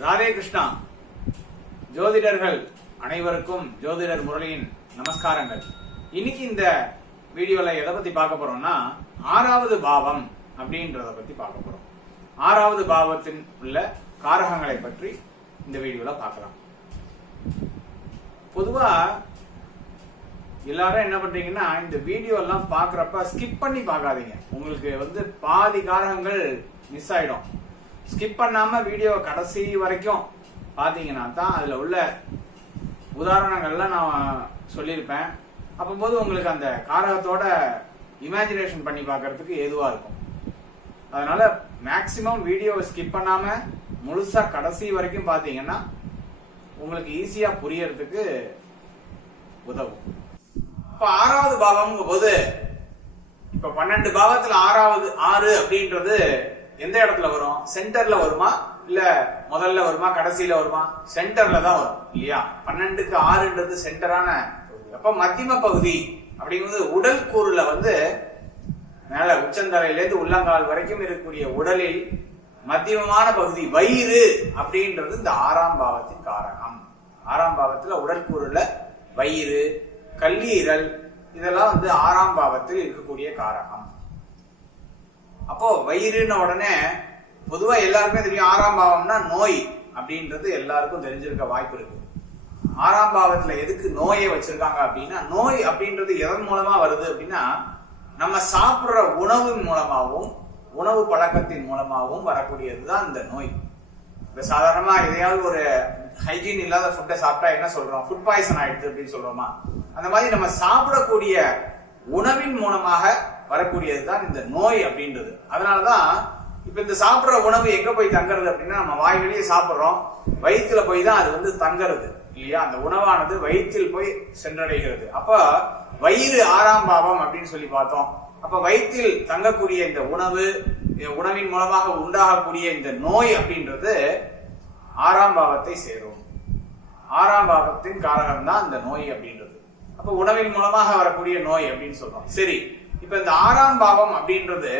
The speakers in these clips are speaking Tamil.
ராதே கிருஷ்ணா. ஜோதிடர்கள் அனைவருக்கும் ஜோதிடர் முரளியின் நமஸ்காரங்கள். இன்னைக்கு இந்த வீடியோல எதை பத்தி பார்க்க போறோம்னா, ஆறாவது பாவம் அப்படின்றத பத்தி பார்க்க போறோம். ஆறாவது பாவத்தின் உள்ள காரகங்களை பற்றி இந்த வீடியோல பார்க்கலாம். பொதுவா எல்லாரும் என்ன பண்றீங்கன்னா, இந்த வீடியோ எல்லாம் பாக்குறப்ப ஸ்கிப் பண்ணி பார்க்காதீங்க. உங்களுக்கு பாதி காரகங்கள் மிஸ் ஆயிடும். ஸ்கிப் பண்ணாம வீடியோ கடைசி வரைக்கும் பாத்தீங்கன்னா தான் அதுல உள்ள உதாரணங்கள்லாம் நான் சொல்லியிருப்பேன். அப்போது உங்களுக்கு அந்த காரகத்தோட இமேஜினேஷன் பண்ணி பார்க்கறதுக்கு ஏதுவா இருக்கும். அதனால மேக்சிமம் வீடியோவை ஸ்கிப் பண்ணாம முழுசா கடைசி வரைக்கும் பாத்தீங்கன்னா உங்களுக்கு ஈஸியா புரியறதுக்கு உதவும். இப்ப ஆறாவது பாவம் போது, இப்ப 12 பாவத்துல ஆறாவது 6 அப்படின்றது எந்த இடத்துல வரும்? சென்டர்ல வருமா, இல்ல முதல்ல வருமா, கடைசியில வருமா? சென்டர்ல தான் வரும் இல்லையா? 12க்கு 6ன்றது சென்டரான பகுதி. அப்ப மத்தியம பகுதி அப்படிங்கிறது உடல் கூறுல மேல உச்சந்தலையில இருந்து உள்ளங்கால் வரைக்கும் இருக்கக்கூடிய உடலில் மத்தியமமான பகுதி வயிறு அப்படின்றது இந்த 6ஆம் பாவத்தின் காரகம். 6ஆம் பாவத்துல உடல் கூறுல வயிறு, கல்லீரல் இதெல்லாம் 6ஆம் பாவத்தில் இருக்கக்கூடிய காரகம். அப்போ வயிறுன உடனே பொதுவா எல்லாருக்குமே தெரியும், 6ஆம் பாவம்னா நோய் அப்படின்றது எல்லாருக்கும் தெரிஞ்சிருக்க வாய்ப்பு இருக்கு. 6ஆம் பாவத்துல எதுக்கு நோயை வச்சிருக்காங்க அப்படின்னா, நோய் அப்படின்றது எதன் மூலமா வருது அப்படின்னா, நம்ம சாப்பிடுற உணவின் மூலமாகவும் உணவு பழக்கத்தின் மூலமாகவும் வரக்கூடியதுதான் இந்த நோய். இப்ப சாதாரணமா எதையாவது ஒரு ஹைஜீன் இல்லாத ஃபுட்டை சாப்பிட்டா என்ன சொல்றோம்? ஃபுட் பாய்சன் ஆயிடுது அப்படின்னு சொல்றோமா? அந்த மாதிரி நம்ம சாப்பிடக்கூடிய உணவின் மூலமாக வரக்கூடியதுதான் இந்த நோய் அப்படின்றது. அதனாலதான் இப்ப இந்த சாப்பிடுற உணவு எங்க போய் தங்குறது அப்படின்னா, நம்ம வாய் வெளியே சாப்பிடுறோம், வயிற்றுல போய் தான் அது தங்குறது இல்லையா? அந்த உணவானது வயிற்றில் போய் சென்றடைகிறது. அப்ப வயிறு 6ஆம் பாவம் அப்படின்னு சொல்லி பார்த்தோம். அப்ப வயிற்றில் தங்கக்கூடிய இந்த உணவின் மூலமாக உண்டாகக்கூடிய இந்த நோய் அப்படின்றது 6ஆம் பாவத்தை சேரும். 6ஆம் பாவத்தின் காரகம் தான் இந்த நோய் அப்படின்றது. அப்ப உணவின் மூலமாக வரக்கூடிய நோய் அப்படின்னு சொல்றோம். சரி, இப்ப இந்த 6ஆம் பாவம் அப்படின்றது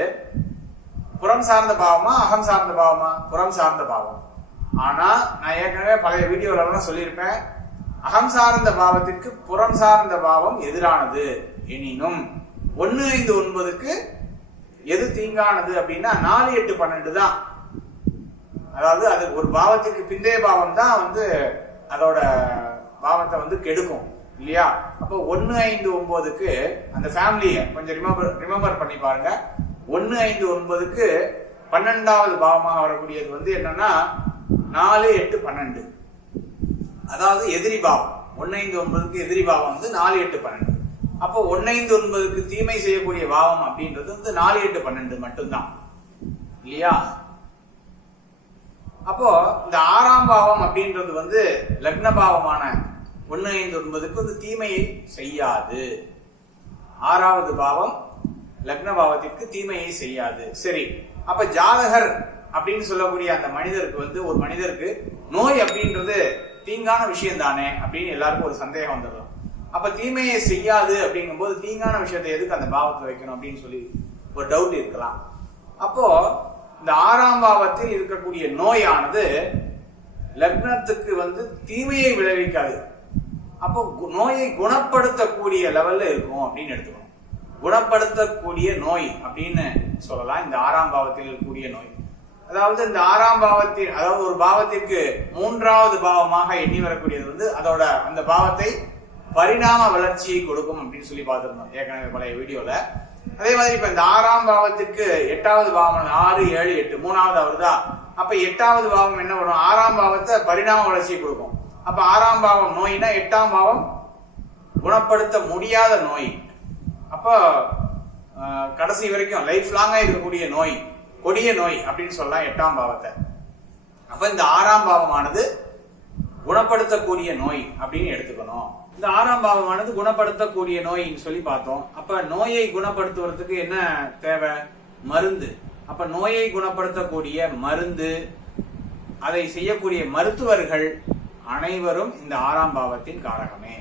புறம் சார்ந்த பாவமா, அகம் சார்ந்த பாவமா? புறம் சார்ந்த பாவம். ஆனா நான் ஏற்கனவே பழைய வீடியோல சொல்லியிருப்பேன், அகம் சார்ந்த பாவத்திற்கு புறம் சார்ந்த பாவம் எதிரானது. எனினும் 1, 5, 9க்கு எது தீங்கானது அப்படின்னா 4, 8, 12 தான். அதாவது அது ஒரு பாவத்திற்கு பிந்தைய பாவம் தான் அதோட பாவத்தை கெடுக்கும் இல்லையா? அப்போ 1, 5, 9க்கு அந்த ஃபேமிலியை கொஞ்சம் ரிமெம்பர் பண்ணி பாருங்க. 1, 5, 9க்கு 12வது பாவமாக வரக்கூடியது என்னன்னா 4, 8, 12. அதாவது எதிரி பாவம். 1, 5, 9க்கு எதிரி பாவம் 4, 8, 12. அப்போ 1, 5, 9க்கு தீமை செய்யக்கூடிய பாவம் அப்படின்றது 4, 8, 12 மட்டும்தான் இல்லையா? அப்போ இந்த 6ஆம் பாவம் அப்படின்றது லக்ன பாவமான 1, 5, 9க்கு தீமையை செய்யாது. 6வது பாவம் லக்ன பாவத்திற்கு தீமையை செய்யாது. சரி, அப்ப ஜாதகர் அப்படின்னு சொல்லக்கூடிய அந்த மனிதருக்கு ஒரு மனிதருக்கு நோய் அப்படின்றது தீங்கான விஷயம் தானே அப்படின்னு எல்லாருக்கும் ஒரு சந்தேகம் வந்துடும். அப்ப தீமையை செய்யாது அப்படிங்கும் போது தீங்கான விஷயத்தை எதுக்கு அந்த பாவத்துல வைக்கணும் அப்படின்னு சொல்லி ஒரு டவுட் இருக்கலாம். அப்போ இந்த 6ஆம் பாவத்தில் இருக்கக்கூடிய நோயானது லக்னத்துக்கு தீமையை விளைவிக்காது. அப்போ நோயை குணப்படுத்தக்கூடிய லெவல்ல இருக்கும் அப்படின்னு எடுத்துக்கணும். குணப்படுத்தக்கூடிய நோய் அப்படின்னு சொல்லலாம் இந்த 6ஆம் பாவத்தில் இருக்கக்கூடிய நோய். அதாவது இந்த 6ஆம் பாவத்தில், அதாவது ஒரு பாவத்திற்கு 3வது பாவமாக எண்ணி வரக்கூடியது அதோட அந்த பாவத்தை பரிணாம வளர்ச்சியை கொடுக்கும் அப்படின்னு சொல்லி பார்த்திருந்தோம் ஏற்கனவே பழைய வீடியோல. அதே மாதிரி இப்ப இந்த 6ஆம் பாவத்திற்கு 8வது பாவம் 6, 7, 8 3வது வருதா? அப்ப 8வது பாவம் என்ன பண்ணும்? 6ஆம் பாவத்தை பரிணாம வளர்ச்சியை கொடுக்கும். அப்ப 6ஆம் பாவம் நோய்னா 8ஆம் பாவம் குணப்படுத்த முடியாத நோய். அப்ப கடைசி வரைக்கும் லைஃப் லாங்கா இருக்கக்கூடிய நோய், கொடிய நோய் அப்படின்னு சொல்லலாம் 8ஆம் பாவத்தை. அப்ப இந்த 6ஆம் பாவமானது குணப்படுத்தக்கூடிய நோய் அப்படின்னு எடுத்துக்கணும். இந்த 6ஆம் பாவமானது குணப்படுத்தக்கூடிய நோயின்னு சொல்லி பார்த்தோம். அப்ப நோயை குணப்படுத்துவதற்கு என்ன தேவை? மருந்து. அப்ப நோயை குணப்படுத்தக்கூடிய மருந்து, அதை செய்யக்கூடிய மருத்துவர்கள் அனைவரும் இந்த 6ஆம் பாவத்தின் காரகமே.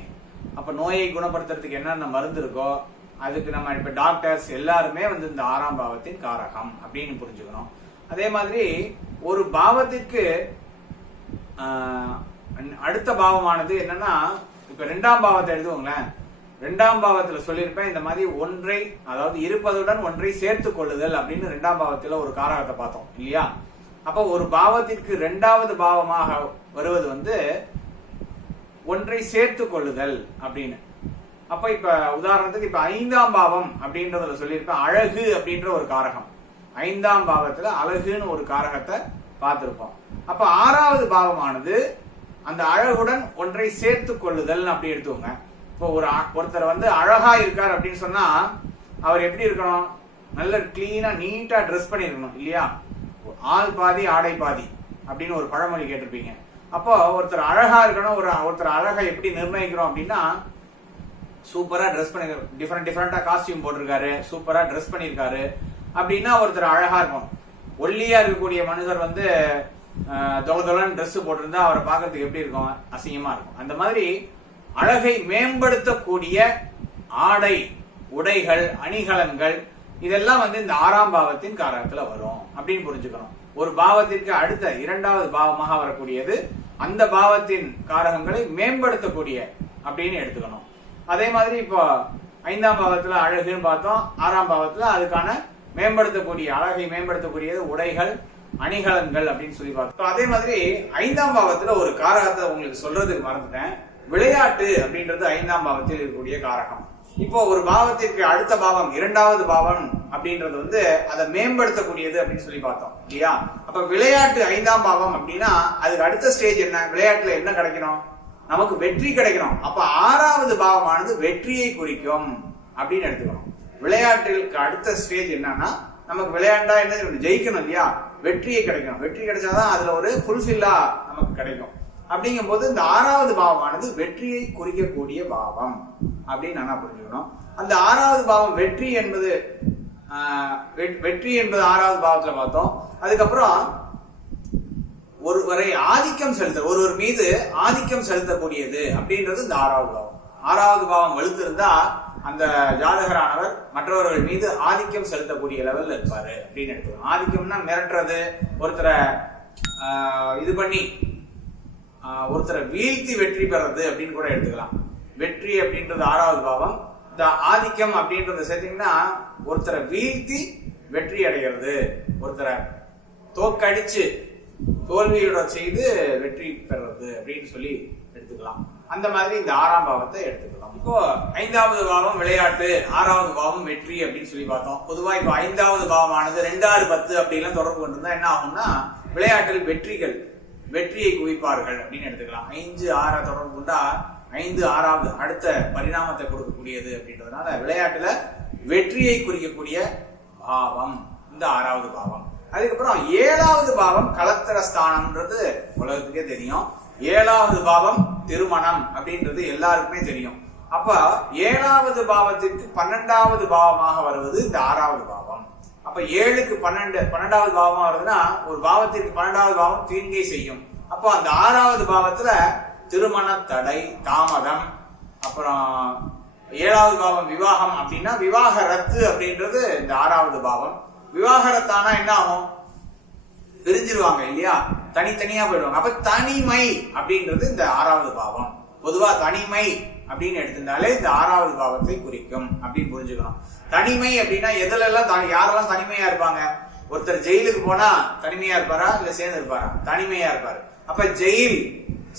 அப்ப நோயை குணப்படுத்துறதுக்கு என்னென்ன மருந்து இருக்கோ அதுக்கு நம்ம இப்ப டாக்டர்ஸ் எல்லாருமே இந்த 6ஆம் பாவத்தின் காரகம் அப்படின்னு புரிஞ்சுக்கணும். அதே மாதிரி ஒரு பாவத்திற்கு அடுத்த பாவமானது என்னன்னா, இப்ப 2ஆம் பாவத்தை எடுத்துக்கோங்களேன். 2ஆம் பாவத்துல சொல்லியிருப்பேன் இந்த மாதிரி ஒன்றை, அதாவது இருப்பதுடன் ஒன்றை சேர்த்து கொள்ளுதல் அப்படின்னு 2ஆம் பாவத்துல ஒரு காரகத்தை பார்த்தோம் இல்லையா? அப்ப ஒரு பாவத்திற்கு 2வது பாவமாக வருவது வந்து ஒன்றை சேர்த்து கொள்ளுதல் அப்படின்னு. அப்ப இப்ப உதாரணத்துக்கு இப்ப 5ஆம் பாவம் அப்படின்றதுல சொல்லியிருப்பேன் அழகு அப்படின்ற ஒரு காரகம். 5ஆம் பாவத்துல அழகுன்னு ஒரு காரகத்தை பார்த்திருப்போம். அப்ப 6வது பாவமானது அந்த அழகுடன் ஒன்றை சேர்த்து கொள்ளுதல் அப்படி எடுத்துக்கோங்க. இப்போ ஒருத்தர் வந்து அழகா இருக்கார் அப்படின்னு சொன்னா அவர் எப்படி இருக்கணும்? நல்ல கிளீனா நீட்டா ட்ரெஸ் பண்ணி இருக்கணும் இல்லையா? ஆள் பாதி ஆடை பாதி அப்படின்னு ஒரு பழமொழி கேட்டிருப்பீங்க. அப்போ ஒருத்தர் அழகா இருக்கணும். ஒருத்தர் அழகை எப்படி நிர்ணயிக்கிறோம் அப்படின்னா, சூப்பரா ட்ரெஸ் பண்ணி டிஃபரெண்டா காஸ்டியூம் போட்டிருக்காரு, சூப்பரா ட்ரெஸ் பண்ணிருக்காரு அப்படின்னா ஒருத்தர் அழகா இருக்கும். ஒல்லியா இருக்கக்கூடிய மனுஷர் வந்து தொலன்னு ட்ரெஸ் போட்டிருந்தா அவரை பார்க்கறதுக்கு எப்படி இருக்கும்? அசிங்கமா இருக்கும். அந்த மாதிரி அழகை மேம்படுத்தக்கூடிய ஆடை, உடைகள், அணிகலன்கள் இதெல்லாம் வந்து இந்த 6ஆம் பாவத்தின் காரகத்துல வரும் அப்படின்னு புரிஞ்சுக்கணும். ஒரு பாவத்திற்கு அடுத்த 2வது பாவமாக வரக்கூடியது அந்த பாவத்தின் காரகங்களை மேம்படுத்தக்கூடிய அப்படின்னு எடுத்துக்கணும். அதே மாதிரி இப்போ 5ஆம் பாவத்துல அழகுன்னு பார்த்தோம். 6ஆம் பாவத்துல அதுக்கான மேம்படுத்தக்கூடிய, அழகை மேம்படுத்தக்கூடியது உடைகள், அணிகலன்கள் அப்படின்னு சொல்லி பார்த்தோம். அதே மாதிரி 5ஆம் பாவத்துல ஒரு காரகத்தை உங்களுக்கு சொல்றதுக்கு மறந்துட்டேன். விளையாட்டு அப்படின்றது 5ஆம் பாவத்தில் இருக்கக்கூடிய காரகம். இப்போ ஒரு பாவத்திற்கு அடுத்த பாவம் 2வது பாவம் அப்படின்றது வந்து அதை மேம்படுத்தக்கூடியது அப்படின்னு சொல்லி பார்த்தோம் இல்லையா? அப்ப விளையாட்டு 5ஆம் பாவம் அப்படின்னா அதுக்கு அடுத்த ஸ்டேஜ் என்ன? விளையாட்டுல என்ன கிடைக்கணும்? நமக்கு வெற்றி கிடைக்கணும். அப்ப 6வது பாவமானது வெற்றியை குறிக்கும் அப்படின்னு எடுத்துக்கணும். விளையாட்டுக்கு அடுத்த ஸ்டேஜ் என்னன்னா, நமக்கு விளையாண்டா என்ன, ஜெயிக்கணும் இல்லையா? வெற்றியை கிடைக்கணும். வெற்றி கிடைச்சாதான் அதுல ஒரு ஃபுல்ஃபில்லா நமக்கு கிடைக்கும். அப்படிங்கும் போது இந்த 6வது பாவமானது வெற்றியை குறிக்கக்கூடிய பாவம் அப்படின்னு நான் புரிஞ்சுக்கணும். அந்த 6வது பாவம் வெற்றி என்பது 6வது பாவத்துல பார்த்தோம். அதுக்கப்புறம் ஒருவரை ஆதிக்கம் செலுத்த, ஒருவர் மீது ஆதிக்கம் செலுத்தக்கூடியது அப்படின்றது இந்த 6வது பாவம். 6வது பாவம் வலுத்து இருந்தா அந்த ஜாதகரானவர் மற்றவர்கள் மீது ஆதிக்கம் செலுத்தக்கூடிய லெவல்ல இருப்பாரு அப்படின்னு எடுத்துக்கணும். ஆதிக்கம்னா மிரட்டுறது, ஒருத்தரை இது பண்ணி ஒருத்தரை வீழ்த்தி வெற்றி பெறது அப்படின்னு கூட எடுத்துக்கலாம். வெற்றி அப்படின்றது 6வது பாவம். இந்த ஆதிக்கம் அப்படின்றத சேர்த்தீங்கன்னா ஒருத்தரை வீழ்த்தி வெற்றி அடைகிறது, ஒருத்தரை தோக்கடிச்சு தோல்வியோட செய்து வெற்றி பெறது அப்படின்னு சொல்லி எடுத்துக்கலாம். அந்த மாதிரி இந்த 6ஆம் பாவத்தை எடுத்துக்கலாம். இப்போ 5வது பாவம் விளையாட்டு, 6வது பாவம் வெற்றி அப்படின்னு சொல்லி பார்த்தோம். பொதுவா இப்போ 5வது பாவமானது 2, 6, 10 அப்படிலாம் தொடர்பு கொண்டிருந்தா என்ன ஆகும்னா விளையாட்டில் வெற்றியை குவிப்பார்கள் அப்படின்னு எடுத்துக்கலாம். 5, 6 தொடர்பு கொண்டா 5, 6வது அடுத்த பரிணாமத்தை கொடுக்கக்கூடியது அப்படின்றதுனால விளையாட்டுல வெற்றியை குறிக்கக்கூடிய பாவம் இந்த 6வது பாவம். அதுக்கப்புறம் 7வது பாவம் கலத்திர ஸ்தானம்ன்றது உலகத்துக்கே தெரியும். 7வது பாவம் திருமணம் அப்படின்றது எல்லாருக்குமே தெரியும். அப்ப 7வது பாவத்திற்கு 12வது பாவமாக வருவது இந்த 6வது பாவம். அப்ப 7க்கு 12வது பாவமா வருதுன்னா ஒரு பாவத்திற்கு 12வது பாவம் தீங்கை செய்யும். அப்போ அந்த 6வது பாவத்துல திருமண தடை, தாமதம். அப்புறம் 7வது பாவம் விவாகம் அப்படின்னா விவாகரத்து அப்படின்றது இந்த 6வது பாவம். விவாகரத்தானா என்ன ஆகும்? பிரிஞ்சிருவாங்க இல்லையா? தனித்தனியா போயிடுவாங்க. அப்ப தனிமை அப்படின்றது இந்த 6வது பாவம். பொதுவா தனிமை அப்படின்னு எடுத்திருந்தாலே இந்த 6வது பாவத்தை குறிக்கும் அப்படின்னு புரிஞ்சுக்கணும். தனிமை அப்படின்னா எதுல எல்லாம் யாரெல்லாம் தனிமையா இருப்பாங்க? ஒருத்தர் ஜெயிலுக்கு போனா தனிமையா இருப்பாரா, இல்ல சேர்ந்து இருப்பாரா? தனிமையா இருப்பாரு. அப்ப ஜெயில்,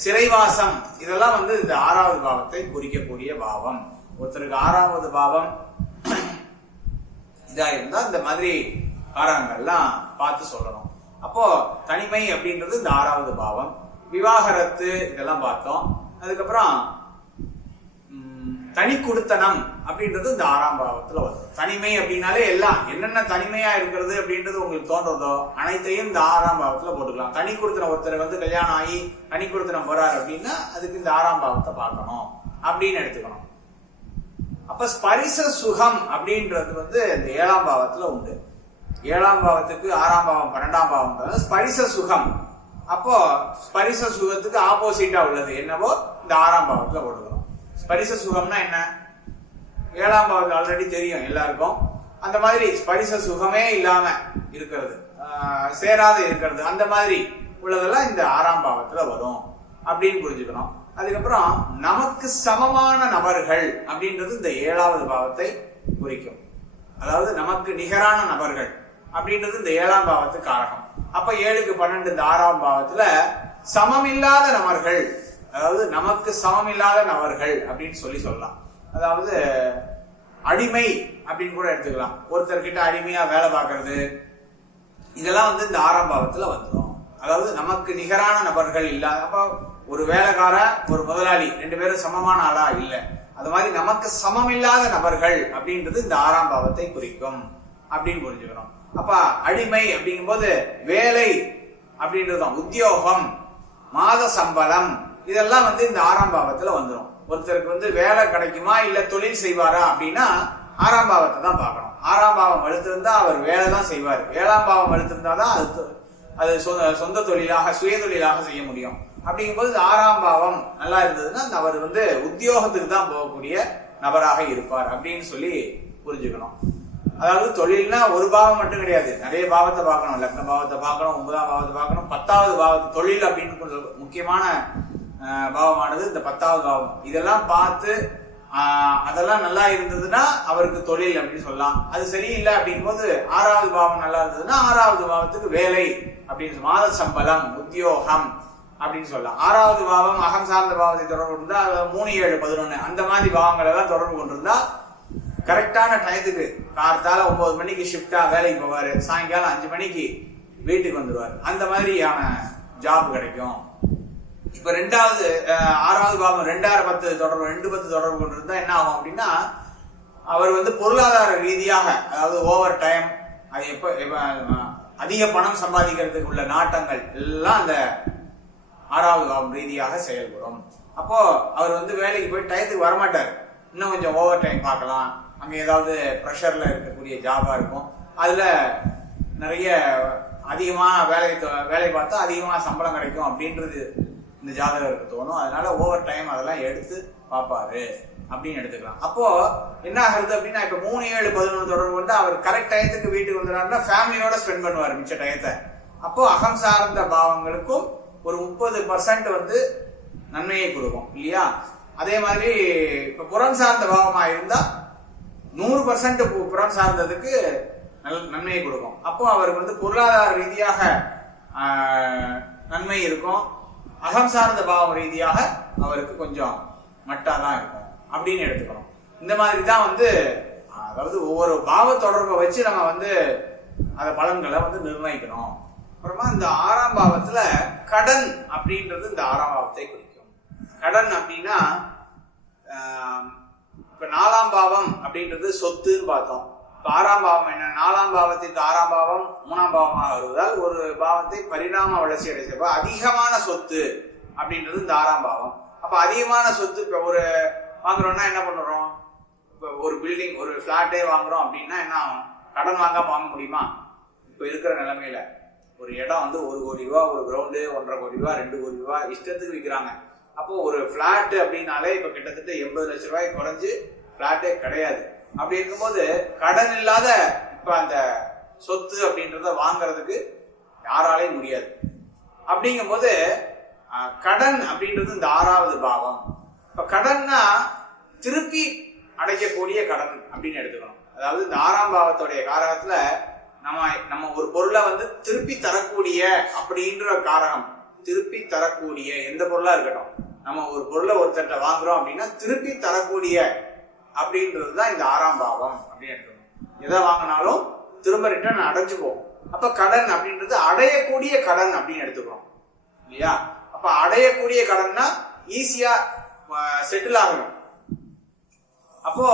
சிறைவாசம் இதெல்லாம் வந்து இந்த 6வது பாவத்தை குறிக்கக்கூடிய பாவம். ஒருத்தருக்கு 6வது பாவம் இதா இருந்தா இந்த மாதிரி காரங்கள்லாம் பார்த்து சொல்லணும். அப்போ தனிமை அப்படின்றது இந்த 6வது பாவம். விவாகரத்து இதெல்லாம் பார்த்தோம். அதுக்கப்புறம் தனி குடுத்தனம் அப்படின்றது இந்த 6ஆம் பாவத்துல வரும். தனிமை அப்படின்னாலே எல்லாம் என்னென்ன தனிமையா இருக்கிறது அப்படின்றது உங்களுக்கு தோன்றதோ அனைத்தையும் இந்த 6ஆம் பாவத்துல போட்டுக்கலாம். தனி குடுத்தனம், ஒருத்தர் வந்து கல்யாணம் ஆகி தனி குடுத்தனம் போறாரு அப்படின்னா அதுக்கு இந்த 6ஆம் பாவத்தை பார்க்கணும் அப்படின்னு எடுத்துக்கணும். அப்ப ஸ்பரிச சுகம் அப்படின்றது வந்து இந்த 7ஆம் பாவத்துல உண்டு. 7ஆம் பாவத்துக்கு 6ஆம் பாவம் 12ஆம் பாவம் ஸ்பரிச சுகம். அப்போ ஸ்பரிச சுகத்துக்கு ஆப்போசிட்டா உள்ளது என்னவோ இந்த 6ஆம் பாவத்துல போட்டுக்கணும். ஸ்பரிச சுகம்னா என்ன? 7ஆம் பாவத்துல ஆல்ரெடி தெரியும் எல்லாருக்கும். அந்த மாதிரி ஸ்பரிச சுகமே இல்லாம இருக்கிறது, சேராத இருக்கிறது, அந்த மாதிரி உள்ளதெல்லாம் இந்த 6ஆம் பாவத்துல வரும் அப்படின்னு புரிஞ்சுக்கணும். அதுக்கப்புறம் நமக்கு சமமான நபர்கள் அப்படின்றது இந்த 7வது பாவத்தை குறிக்கும். அதாவது நமக்கு நிகரான நபர்கள் அப்படின்றது இந்த 7ஆம் பாவத்துக்கு காரகம். அப்ப 7க்கு 12 இந்த 6ஆம் பாவத்துல சமமில்லாத நபர்கள், அதாவது நமக்கு சமமில்லாத நபர்கள் அப்படின்னு சொல்லலாம். அதாவது அடிமை அப்படின்னு கூட எடுத்துக்கலாம். ஒருத்தர்கிட்ட அடிமையா வேலை பார்க்கறது, இதெல்லாம் இந்த 6ஆம் பாவத்துல வந்துடும். அதாவது நமக்கு நிகரான நபர்கள் இல்லாத, அப்ப ஒரு வேலைக்கார ஒரு முதலாளி 2 பேரும் சமமான ஆளா இல்ல, அது மாதிரி நமக்கு சமமில்லாத நபர்கள் அப்படின்றது இந்த 6ஆம் பாவத்தை குறிக்கும் அப்படின்னு புரிஞ்சுக்கணும். அப்ப அடிமை அப்படிங்கும் போது வேலை அப்படின்றதும், உத்தியோகம், மாத சம்பளம், இதெல்லாம் இந்த 6ஆம் பாவத்துல வந்துடும். ஒருத்தருக்கு வேலை கிடைக்குமா இல்ல தொழில் செய்வாரா அப்படின்னா 6ஆம் பாவத்தை தான் பார்க்கணும். 6ஆம் பாவம் வலுத்திருந்தா அவர் வேலை தான் செய்வார். 7ஆம் பாவம் வலுத்திருந்தாதான் அது சொந்த தொழிலாக சுய தொழிலாக செய்ய முடியும். அப்படிங்கும்போது 6ஆம் பாவம் நல்லா இருந்ததுன்னா அவர் உத்தியோகத்துக்கு தான் போகக்கூடிய நபராக இருப்பார் அப்படின்னு சொல்லி புரிஞ்சுக்கணும். அதாவது தொழில்னா ஒரு பாவம் மட்டும் கிடையாது, நிறைய பாவத்தை பார்க்கணும். லக்ன பாவத்தை பார்க்கணும், 9ஆம் பாவத்தை பார்க்கணும், 10வது பாவத்தை, தொழில் அப்படின்னு முக்கியமான பாவமானது இந்த 10வது பாவம். இதெல்லாம் பார்த்து அதெல்லாம் நல்லா இருந்ததுன்னா அவருக்கு தொழில் அப்படின்னு சொல்லலாம். அது சரியில்லை அப்படிங்கும் போது 6வது பாவம் நல்லா இருந்ததுன்னா 6வது பாவத்துக்கு வேலை அப்படின்னு, மாத சம்பளம், உத்தியோகம் அப்படின்னு சொல்லலாம். 6வது பாவம் அகம் சார்ந்த பாவத்தை தொடர்பு கொண்டிருந்தா 3, 7, 11 அந்த மாதிரி பாவங்கள் எல்லாம் தொடர்பு கொண்டிருந்தா கரெக்டான டயத்துக்கு கார்த்தால 9 மணிக்கு ஷிஃப்டா வேலைக்கு போவாரு, சாயங்காலம் 5 மணிக்கு வீட்டுக்கு வந்துருவாரு. அந்த மாதிரியான ஜாப் கிடைக்கும். இப்ப 6வது பாவம் 2, 6, 10 தொடர்பு, 2, 10 தொடர்பு கொண்டிருந்தா என்ன ஆகும் அப்படின்னா அவர் பொருளாதார ரீதியாக, அதாவது ஓவர் டைம், அது எப்ப அதிக பணம் சம்பாதிக்கிறதுக்கு உள்ள நாட்டங்கள் எல்லாம் அந்த 6வது பாவம் ரீதியாக செயல்படும். அப்போ அவர் வேலைக்கு போய் டயத்துக்கு வரமாட்டார். இன்னும் கொஞ்சம் ஓவர் டைம் பார்க்கலாம், அங்க ஏதாவது ப்ரெஷர்ல இருக்கக்கூடிய ஜாபா இருக்கும், அதுல நிறைய அதிகமா வேலை பார்த்தா அதிகமா சம்பளம் கிடைக்கும் அப்படின்றது இந்த ஜாதகருக்கு தோணும். அதனால ஓவர் டைம் அதெல்லாம் எடுத்து பார்ப்பாரு அப்படின்னு எடுத்துக்கலாம். அப்போ என்ன ஆகுறது அப்படின்னா இப்ப 3, 7, 11 தொடர்பு கொண்டு அவர் கரெக்ட் டயத்துக்கு வீட்டுக்கு வந்துடுறாருன்னா ஃபேமிலியோட ஸ்பெண்ட் பண்ணுவார் மிச்ச டயத்தை. அப்போ அகம் சார்ந்த பாவங்களுக்கும் ஒரு 30% நன்மையை கொடுக்கும் இல்லையா? அதே மாதிரி இப்ப புறம் சார்ந்த பாவமா இருந்தா 100% புறம் சார்ந்ததுக்கு நன்மையை கொடுக்கும். அப்போ அவருக்கு பொருளாதார ரீதியாக நன்மை இருக்கும், அகம் சார்ந்த பாவம் ரீதியாக அவருக்கு கொஞ்சம் மட்டாதான் இருக்கும் அப்படின்னு எடுத்துக்கணும். இந்த மாதிரி தான் அதாவது ஒவ்வொரு பாவ தொடர்பை வச்சு நம்ம அந்த பலன்களை நிர்ணயிக்கணும். அப்புறமா இந்த 6ஆம் பாவத்துல கடன் அப்படின்றது இந்த 6ஆம் பாவத்தை குறிக்கும். கடன் அப்படின்னா இப்ப 4ஆம் பாவம் அப்படின்றது சொத்துன்னு பார்த்தோம். இப்ப 6ஆம் பாவம் என்ன? 4ஆம் பாவத்திற்கு 6ஆம் பாவம் 3ஆம் பாவமாக வருவதால் ஒரு பாவத்தை பரிணாம வளர்ச்சி அடைச்சப்ப அதிகமான சொத்து அப்படின்றது இந்த 6ஆம் பாவம். அப்ப அதிகமான சொத்து, இப்ப ஒரு வாங்குறோம்னா என்ன பண்றோம்? இப்ப ஒரு பில்டிங், ஒரு பிளாட்டே வாங்குறோம் அப்படின்னா என்ன ஆகும்? கடன் வாங்காம வாங்க முடியுமா? இப்ப இருக்கிற நிலைமையில ஒரு இடம் 1 கோடி ரூபாய், ஒரு கிரவுண்டு 1.5 கோடி ரூபாய், 2 கோடி ரூபாய் இஷ்டத்துக்கு விற்கிறாங்க. அப்போ ஒரு பிளாட் அப்படின்னாலே இப்ப கிட்டத்தட்ட 80 லட்சம் ரூபாய் குறைஞ்சு பிளாட்டே கிடையாது. அப்படி இருக்கும்போது கடன் இல்லாத இப்ப அந்த சொத்து அப்படின்றத வாங்குறதுக்கு யாராலையும் முடியாது. அப்படிங்கும் போது கடன் அப்படின்றது இந்த 6வது பாவம். இப்ப கடன்னா திருப்பி அடைக்கக்கூடிய கடன் அப்படின்னு எடுத்துக்கணும். அதாவது இந்த 6ஆம் பாவத்துடைய காரகத்துல நம்ம ஒரு பொருளை திருப்பி தரக்கூடிய அப்படின்ற காரகம், திருப்பி தரக்கூடிய எந்த பொருளா இருக்கட்டும், நம்ம ஒரு பொருளை ஒருத்தட்ட வாங்குறோம் அப்படின்னா திருப்பி தரக்கூடிய அப்படின்றதுதான் இந்த 6ஆம் பாவம் அப்படின்னு எடுத்துக்கணும். எதை வாங்கினாலும் திரும்ப ரிட்டர்ன் அடைஞ்சு போகும். அப்ப கடன் அப்படின்றது அடையக்கூடிய கடன் அப்படின்னு எடுத்துக்கிறோம் இல்லையா? அப்ப அடையக்கூடிய கடன்னா ஈஸியா செட்டில் ஆகணும். அப்போ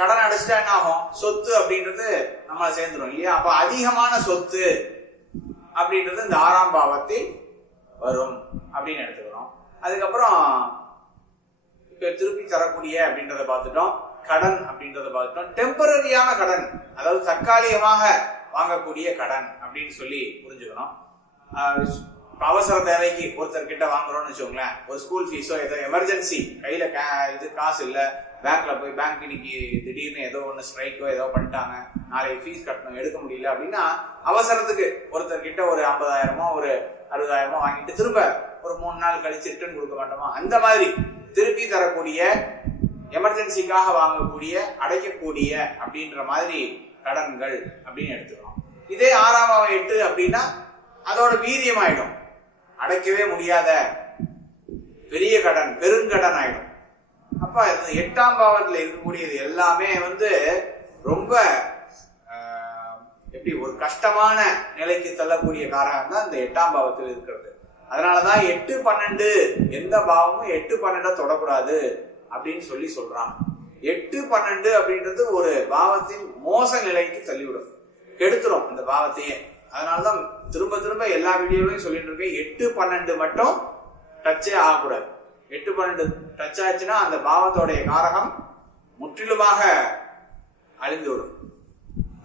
கடன் அடைச்சிட்டா என்ன ஆகும்? சொத்து அப்படின்றது நம்மள சேர்ந்துடும் இல்லையா? அப்ப அதிகமான சொத்து அப்படின்றது இந்த 6ஆம் பாவத்தில் வரும் அப்படின்னு எடுத்துக்கிறோம். அதுக்கப்புறம் இப்ப திருப்பி தரக்கூடிய அப்படின்றத பார்த்துட்டோம், கடன் அப்படின்றத பார்த்துட்டோம். டெம்பரரியான கடன், அதாவது தற்காலிகமாக வாங்கக்கூடிய கடன் அப்படின்னு சொல்லி புரிஞ்சுக்கணும். அவசர தேவைக்கு ஒருத்தர் கிட்ட வாங்குறோம்னு வச்சுக்கோங்களேன், ஒரு ஸ்கூல் ஃபீஸோ ஏதோ எமர்ஜென்சி, கையில காசு இல்ல, பேங்க்ல போய் பேங்க் இன்னைக்கு திடீர்னு ஏதோ ஒன்று ஸ்ட்ரைக்கோ ஏதோ பண்ணிட்டாங்க, நாளைக்கு ஃபீஸ் கட்டணும் எடுக்க முடியல அப்படின்னா அவசரத்துக்கு ஒருத்தர்கிட்ட ஒரு 50,000மோ ஒரு 60,000மோ வாங்கிட்டு திரும்ப ஒரு 3 நாள் கழிச்சு ரிட்டர்ன் கொடுக்க மாட்டோமா, அந்த மாதிரி திருப்பி தரக்கூடிய எமர்ஜென்சிக்காக வாங்கக்கூடிய அடைக்கக்கூடிய அப்படின்ற மாதிரி கடன்கள் அப்படின்னு எடுத்துக்கணும். இதே 6ஆம் பாவம் 8 அப்படின்னா அதோட வீரியம் ஆயிடும், அடைக்கவே முடியாத பெரிய கடன் பெருங்கடன் ஆயிடும். அப்ப 8ஆம் பாவத்துல இருக்கக்கூடியது எல்லாமே ரொம்ப எப்படி ஒரு கஷ்டமான நிலைக்கு தள்ளக்கூடிய காரணம் தான் இந்த 8ஆம் பாவத்தில் இருக்கிறது. அதனாலதான் 8, 12 எந்த பாவமும் 8, 12 தொடக்கூடாது அப்படின்னு சொல்றாங்க. 8, 12 அப்படின்றது ஒரு பாவத்தின் மோச நிலைக்கு தள்ளிவிடும், கெடுத்துரும் அந்த பாவத்தையே. அதனாலதான் திரும்ப திரும்ப எல்லா வீடியோலையும் சொல்லிட்டு இருக்கேன், 8, 12 மட்டும் டச்சே ஆகக்கூடாது. 8, 12 டச் ஆச்சுன்னா அந்த பாவத்தோடைய காரகம் முற்றிலுமாக அழிந்து விடும்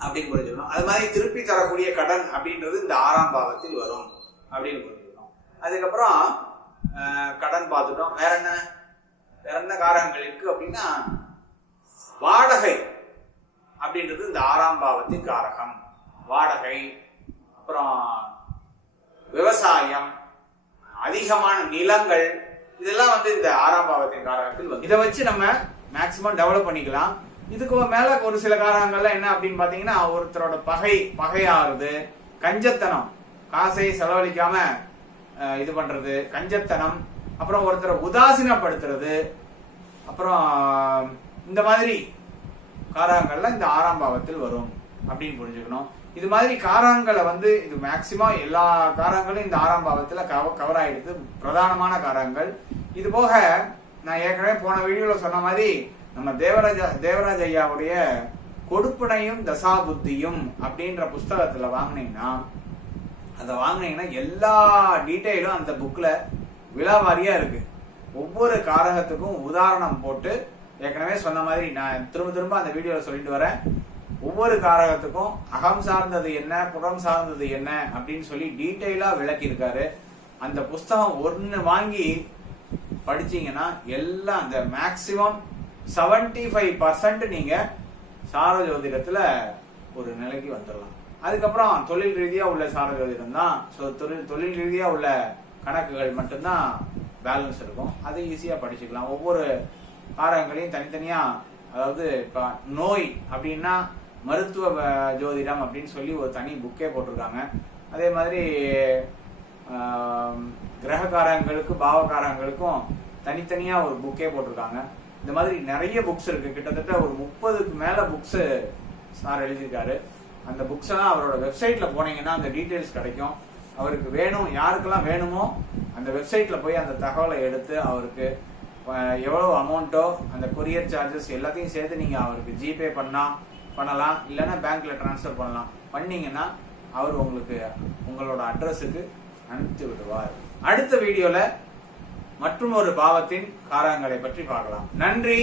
அப்படின்னு புரிஞ்சுக்கணும். அது மாதிரி திருப்பி தரக்கூடிய கடன் அப்படின்றது இந்த 6ஆம் பாவத்தில் வரும் அப்படின்னு புரிஞ்சுக்கணும். அதுக்கப்புறம் கடன் பார்த்துட்டோம். வேற என்ன காரகங்கள் இருக்கு அப்படின்னா, வாடகை அப்படின்றது இந்த 6ஆம் பாவத்தின் காரகம். வாடகை, அப்புறம் விவசாயம், அதிகமான நிலங்கள், இதெல்லாம் இந்த 6ஆம் பாவத்தின் காரகத்தில் இதை வச்சு நம்ம மேக்சிமம் டெவலப் பண்ணிக்கலாம். இதுக்கு மேல ஒரு சில காரகங்கள்லாம் என்ன அப்படின்னு பாத்தீங்கன்னா, ஒருத்தரோட பகையாறுது, கஞ்சத்தனம், காசை செலவழிக்காம இது பண்றது, கஞ்சத்தனம், அப்புறம் ஒருத்தரை உதாசீனப்படுத்துறது, அப்புறம் இந்த மாதிரி காரகங்கள்லாம் இந்த 6ஆம் பாவத்தில் வரும் அப்படின்னு புரிஞ்சுக்கணும். இது மாதிரி காரகங்களை இது மேக்சிமம் எல்லா காரகங்களும் இந்த 6ஆம் பாவத்துல கவர் ஆயிடுது, பிரதானமான காரகங்கள். இது போக நான் ஏற்கனவே போன வீடியோல சொன்ன மாதிரி நம்ம தேவராஜ ஐயாவுடைய கொடுப்பனையும் தசாபுத்தியும் அப்படின்ற புஸ்தகத்துல வாங்கினீங்கன்னா எல்லா டீட்டெயிலும் அந்த புக்ல விலாவாரியா இருக்கு. ஒவ்வொரு காரகத்துக்கும் உதாரணம் போட்டு, ஏற்கனவே சொன்ன மாதிரி நான் திரும்ப அந்த வீடியோல சொல்லிட்டு வரேன், ஒவ்வொரு காரகத்துக்கும் அகம் சார்ந்தது என்ன, புறம் சார்ந்தது என்ன அப்படின்னு சொல்லி டீட்டெயிலா விளக்கி இருக்காரு. அந்த புஸ்தகம் ஒன்னு வாங்கி படிச்சீங்கன்னா எல்லாம் அந்த மேக்சிமம் 75% நீங்க சார ஜோதிடத்துல ஒரு நிலைக்கு வந்துடலாம். அதுக்கப்புறம் தொழில் ரீதியா உள்ள சார ஜோதிடம் தான். தொழில் ரீதியா உள்ள கணக்குகள் மட்டும்தான் பேலன்ஸ் இருக்கும், அது ஈஸியா படிச்சுக்கலாம். ஒவ்வொரு காரகங்களையும் தனித்தனியா, அதாவது இப்ப நோய் அப்படின்னா மருத்துவ ஜோதிடம் அப்படின்னு சொல்லி ஒரு தனி புக்கே போட்டிருக்காங்க. அதே மாதிரி கிரகக்காரங்களுக்கு பாவகாரங்களுக்கும் தனித்தனியா ஒரு புக்கே போட்டிருக்காங்க. இந்த மாதிரி நிறைய புக்ஸ் இருக்கு, கிட்டத்தட்ட ஒரு 30க்கு மேல புக்ஸ் சார் எழுதியிருக்காரு. அந்த புக்ஸ் எல்லாம் அவரோட வெப்சைட்ல போனீங்கன்னா அந்த டீட்டெயில்ஸ் கிடைக்கும். அவருக்கு வேணும், யாருக்கெல்லாம் வேணுமோ அந்த வெப்சைட்ல போய் அந்த தகவலை எடுத்து அவருக்கு எவ்வளவு அமௌண்ட்டோ அந்த கொரியர் சார்ஜஸ் எல்லாத்தையும் சேர்த்து நீங்க அவருக்கு ஜிபே பண்ணலாம், இல்லைன்னா பேங்க்ல டிரான்ஸ்ஃபர் பண்ணலாம். பண்ணீங்கன்னா அவர் உங்களுக்கு உங்களோட அட்ரஸுக்கு அனுப்பித்து விடுவார். அடுத்த வீடியோல மற்றும் ஒரு பாவத்தின் காரகங்களை பற்றி பார்க்கலாம். நன்றி.